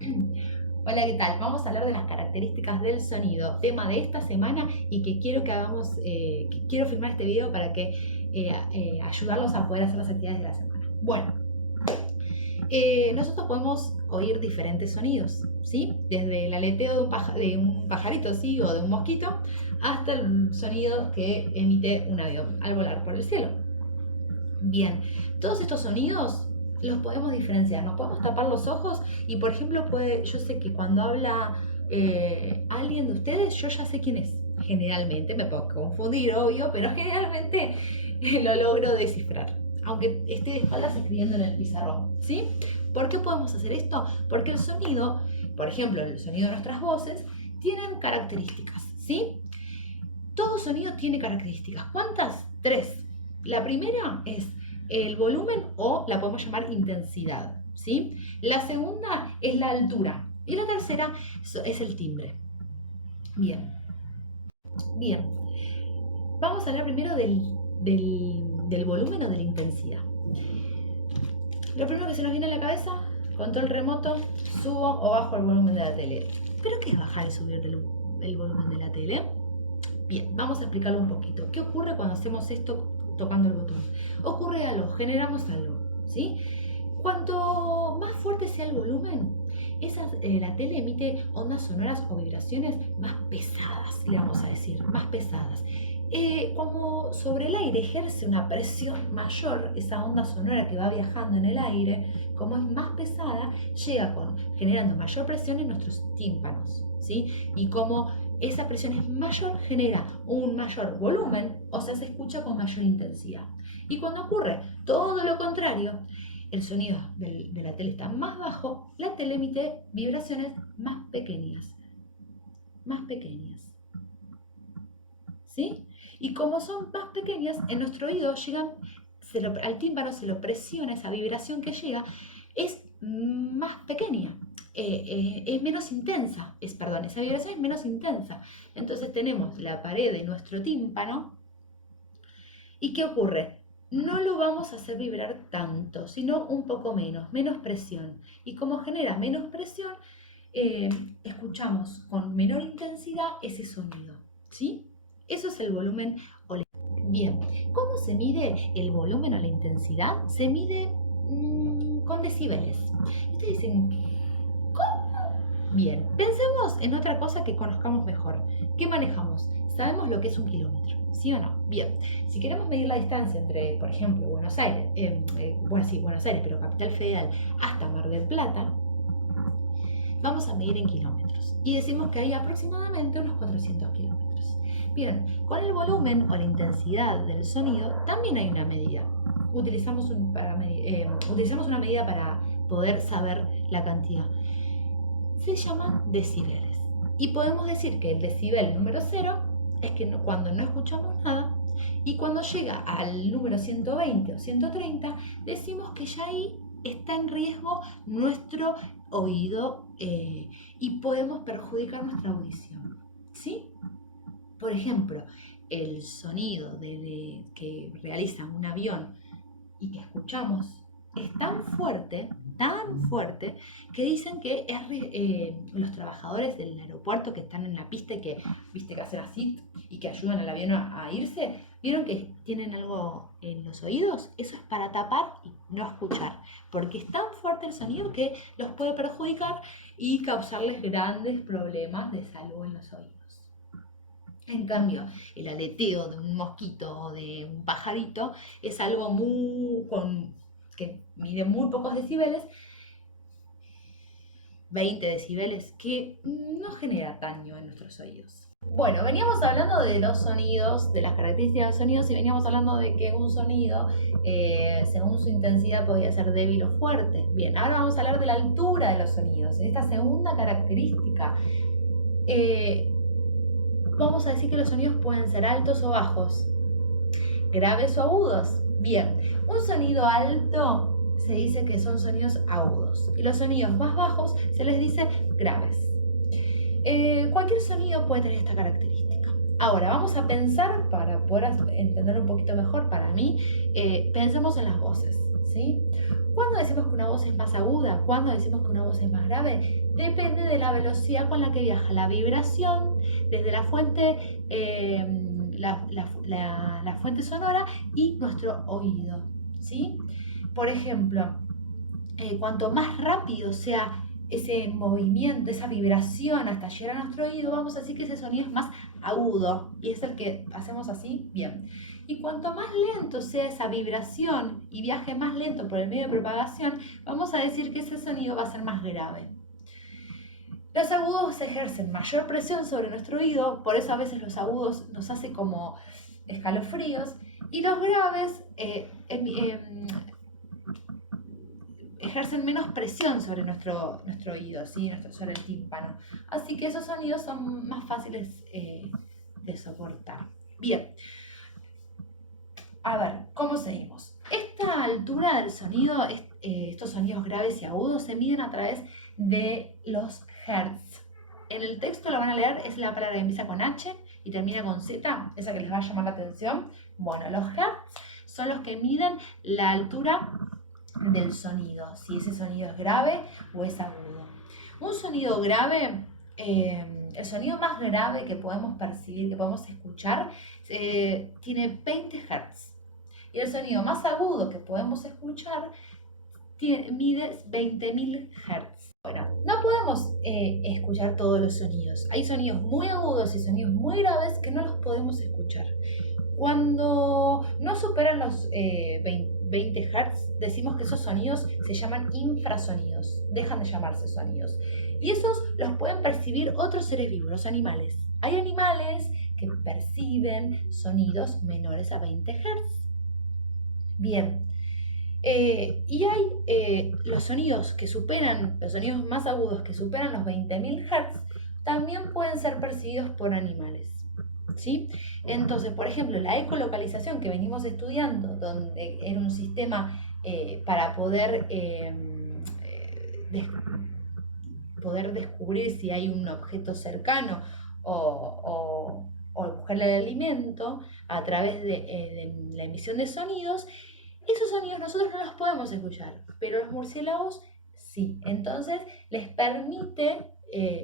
Hola, ¿qué tal? Vamos a hablar de las características del sonido, tema de esta semana y que quiero que hagamos, que quiero filmar este video para que ayudarlos a poder hacer las actividades de la semana. Bueno, nosotros podemos oír diferentes sonidos, ¿sí? Desde el aleteo de un pajarito, ¿sí? O de un mosquito, hasta el sonido que emite un avión al volar por el cielo. Bien, todos estos sonidos los podemos diferenciar, nos podemos tapar los ojos y por ejemplo yo sé que cuando habla alguien de ustedes, yo ya sé quién es. Generalmente, me puedo confundir, obvio, pero generalmente lo logro descifrar, aunque esté de espaldas escribiendo en el pizarrón, ¿sí? ¿Por qué podemos hacer esto? Porque el sonido, por ejemplo, el sonido de nuestras voces, tienen características, ¿sí? Todo sonido tiene características. ¿Cuántas? Tres. La primera es el volumen o la podemos llamar intensidad, ¿sí? La segunda es la altura y la tercera es el timbre. Bien, bien. Vamos a hablar primero del volumen o de la intensidad. Lo primero que se nos viene a la cabeza, control remoto, subo o bajo el volumen de la tele. ¿Pero qué es bajar y subir el volumen de la tele? Bien, vamos a explicarlo un poquito. ¿Qué ocurre cuando hacemos esto tocando el botón? Ocurre algo, generamos algo, ¿sí? Cuanto más fuerte sea el volumen, la tele emite ondas sonoras o vibraciones más pesadas, le vamos a decir, más pesadas. Como sobre el aire ejerce una presión mayor, esa onda sonora que va viajando en el aire, como es más pesada, llega generando mayor presión en nuestros tímpanos, ¿sí? Y como esa presión es mayor, genera un mayor volumen, o sea, se escucha con mayor intensidad. Y cuando ocurre todo lo contrario, el sonido de la tele está más bajo, la tele emite vibraciones más pequeñas. Más pequeñas. ¿Sí? Y como son más pequeñas, en nuestro oído llegan, al tímpano se lo presiona, esa vibración que llega, es más pequeña. Es menos intensa, esa vibración es menos intensa. Entonces tenemos la pared de nuestro tímpano. ¿Y qué ocurre? No lo vamos a hacer vibrar tanto, sino un poco menos presión. Y como genera menos presión, escuchamos con menor intensidad ese sonido, ¿sí? Eso es el volumen o la... Bien, ¿cómo se mide el volumen o la intensidad? Se mide con decibeles. Ustedes dicen, ¿cómo? Bien, pensemos en otra cosa que conozcamos mejor. ¿Qué manejamos? Sabemos lo que es un kilómetro, ¿sí o no? Bien, si queremos medir la distancia entre, por ejemplo, Buenos Aires, Buenos Aires, pero Capital Federal, hasta Mar del Plata, vamos a medir en kilómetros. Y decimos que hay aproximadamente unos 400 kilómetros. Bien, con el volumen o la intensidad del sonido también hay una medida. Utilizamos una medida para poder saber la cantidad. Se llaman decibeles. Y podemos decir que el decibel número 0 es que cuando no escuchamos nada, y cuando llega al número 120 o 130, decimos que ya ahí está en riesgo nuestro oído y podemos perjudicar nuestra audición. ¿Sí? Por ejemplo, el sonido que realiza un avión y que escuchamos es tan fuerte, que dicen que los trabajadores del aeropuerto que están en la pista y que, viste, que hacen así y que ayudan al avión a irse, vieron que tienen algo en los oídos. Eso es para tapar y no escuchar, porque es tan fuerte el sonido que los puede perjudicar y causarles grandes problemas de salud en los oídos. En cambio, el aleteo de un mosquito o de un pajarito es algo que mide muy pocos decibeles, 20 decibeles, que no genera daño en nuestros oídos. Bueno, veníamos hablando de los sonidos, de las características de los sonidos, y veníamos hablando de que un sonido, según su intensidad, podía ser débil o fuerte. Bien, ahora vamos a hablar de la altura de los sonidos. En esta segunda característica, vamos a decir que los sonidos pueden ser altos o bajos, graves o agudos. Bien, un sonido alto se dice que son sonidos agudos y los sonidos más bajos se les dice graves. Cualquier sonido puede tener esta característica. Ahora vamos a pensar, para poder entender un poquito mejor para mí, pensemos en las voces, ¿sí? ¿Cuándo decimos que una voz es más aguda? ¿Cuándo decimos que una voz es más grave? Depende de la velocidad con la que viaja la vibración desde la fuente, la fuente sonora y nuestro oído, ¿sí? Por ejemplo, cuanto más rápido sea ese movimiento, esa vibración hasta llegar a nuestro oído, vamos a decir que ese sonido es más agudo y es el que hacemos así, bien. Y cuanto más lento sea esa vibración y viaje más lento por el medio de propagación, vamos a decir que ese sonido va a ser más grave. Los agudos ejercen mayor presión sobre nuestro oído, por eso a veces los agudos nos hacen como escalofríos, y los graves ejercen menos presión sobre nuestro oído, ¿sí? Sobre el tímpano. Así que esos sonidos son más fáciles de soportar. Bien, a ver, ¿cómo seguimos? Esta altura del sonido, estos sonidos graves y agudos, se miden a través de los hertz. En el texto lo van a leer, es la palabra que empieza con H y termina con Z, esa que les va a llamar la atención. Bueno, los hertz son los que miden la altura del sonido, si ese sonido es grave o es agudo. Un sonido grave, el sonido más grave que podemos percibir, que podemos escuchar, tiene 20 Hz. Y el sonido más agudo que podemos escuchar mide 20.000 Hz. Bueno, no podemos escuchar todos los sonidos. Hay sonidos muy agudos y sonidos muy graves que no los podemos escuchar. Cuando no superan los 20 Hz, decimos que esos sonidos se llaman infrasonidos, dejan de llamarse sonidos. Y esos los pueden percibir otros seres vivos, los animales. Hay animales que perciben sonidos menores a 20 Hz. Bien, y hay los sonidos más agudos que superan los 20.000 Hz, también pueden ser percibidos por animales. ¿Sí? Entonces, por ejemplo, la ecolocalización que venimos estudiando, donde era un sistema para poder descubrir si hay un objeto cercano o buscarle el alimento a través de la emisión de sonidos, esos sonidos nosotros no los podemos escuchar, pero los murciélagos sí. Entonces les permite,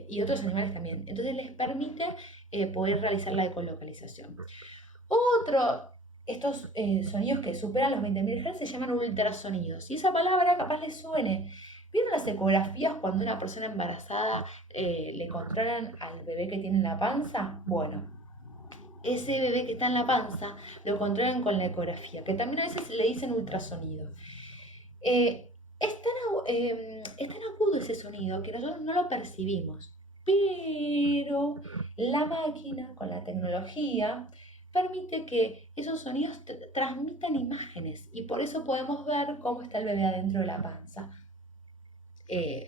y otros animales también, entonces les permite poder realizar la ecolocalización. Estos sonidos que superan los 20.000 Hz se llaman ultrasonidos. Y esa palabra capaz les suene. ¿Vieron las ecografías cuando una persona embarazada le controlan al bebé que tiene en la panza? Bueno, ese bebé que está en la panza lo controlan con la ecografía, que también a veces le dicen ultrasonido. Es tan agudo ese sonido que nosotros no lo percibimos. Pero la máquina, con la tecnología, permite que esos sonidos transmitan imágenes y por eso podemos ver cómo está el bebé adentro de la panza.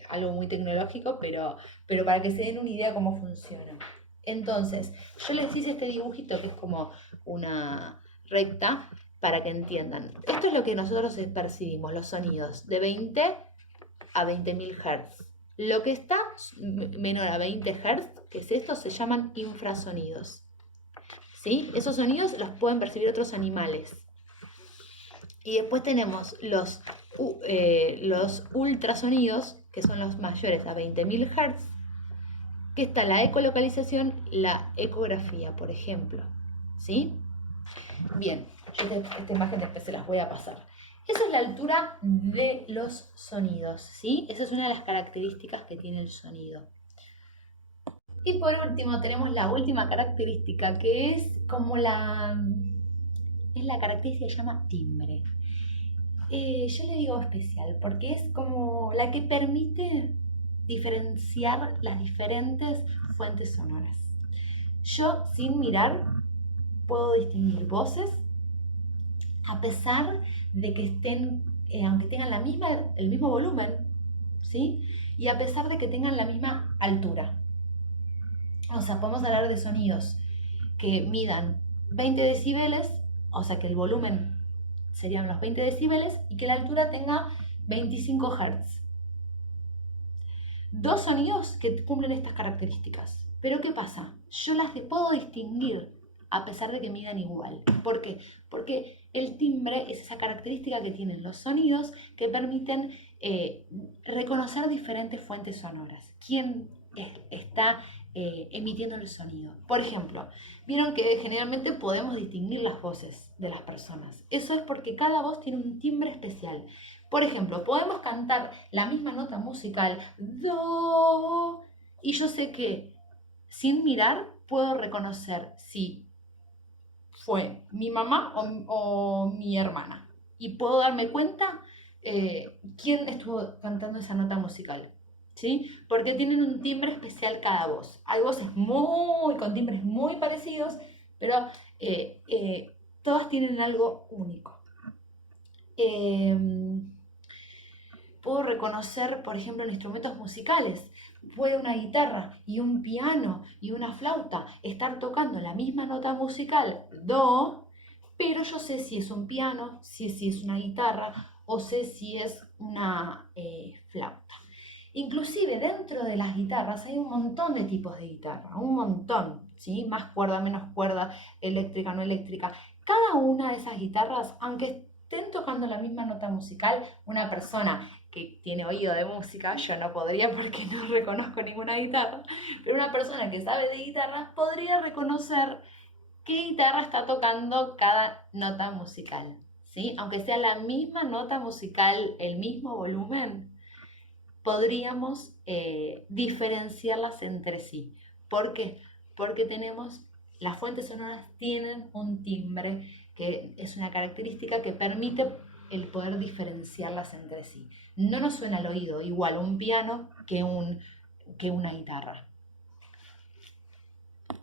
Algo muy tecnológico, pero para que se den una idea de cómo funciona. Entonces, yo les hice este dibujito que es como una recta para que entiendan. Esto es lo que nosotros percibimos, los sonidos, de 20 a 20.000 Hz. Lo que está menor a 20 Hz, que es esto, se llaman infrasonidos. ¿Sí? Esos sonidos los pueden percibir otros animales. Y después tenemos los ultrasonidos, que son los mayores a 20.000 Hz, que está la ecolocalización, la ecografía, por ejemplo. ¿Sí? Bien, esta imagen después se las voy a pasar. Esa es la altura de los sonidos, ¿sí? Esa es una de las características que tiene el sonido. Y por último tenemos la última característica, que es como la característica que se llama timbre. Yo le digo especial porque es como la que permite diferenciar las diferentes fuentes sonoras. Yo, sin mirar, puedo distinguir voces a pesar de que estén, aunque tengan el mismo volumen, ¿sí? Y a pesar de que tengan la misma altura. O sea, podemos hablar de sonidos que midan 20 decibeles, o sea que el volumen serían los 20 decibeles y que la altura tenga 25 Hz. Dos sonidos que cumplen estas características. Pero ¿qué pasa? Yo las puedo distinguir a pesar de que midan igual. ¿Por qué? Porque el timbre es esa característica que tienen los sonidos que permiten reconocer diferentes fuentes sonoras. ¿Quién está emitiendo el sonido? Por ejemplo, vieron que generalmente podemos distinguir las voces de las personas. Eso es porque cada voz tiene un timbre especial. Por ejemplo, podemos cantar la misma nota musical, do, y yo sé que sin mirar puedo reconocer si fue mi mamá o mi hermana. Y puedo darme cuenta quién estuvo cantando esa nota musical. ¿Sí? Porque tienen un timbre especial cada voz. Hay voces con timbres muy parecidos, pero todas tienen algo único. Puedo reconocer, por ejemplo, en instrumentos musicales. Puede una guitarra y un piano y una flauta estar tocando la misma nota musical, do, pero yo sé si es un piano, si es una guitarra o sé si es una flauta. Inclusive dentro de las guitarras hay un montón de tipos de guitarra, un montón, ¿sí? Más cuerda, menos cuerda, eléctrica, no eléctrica. Cada una de esas guitarras, aunque estén tocando la misma nota musical, una persona que tiene oído de música, yo no podría porque no reconozco ninguna guitarra, pero una persona que sabe de guitarra podría reconocer qué guitarra está tocando cada nota musical, ¿sí? Aunque sea la misma nota musical, el mismo volumen, podríamos diferenciarlas entre sí. ¿Por qué? Porque las fuentes sonoras tienen un timbre que es una característica que permite el poder diferenciarlas entre sí. No nos suena al oído igual un piano que una guitarra.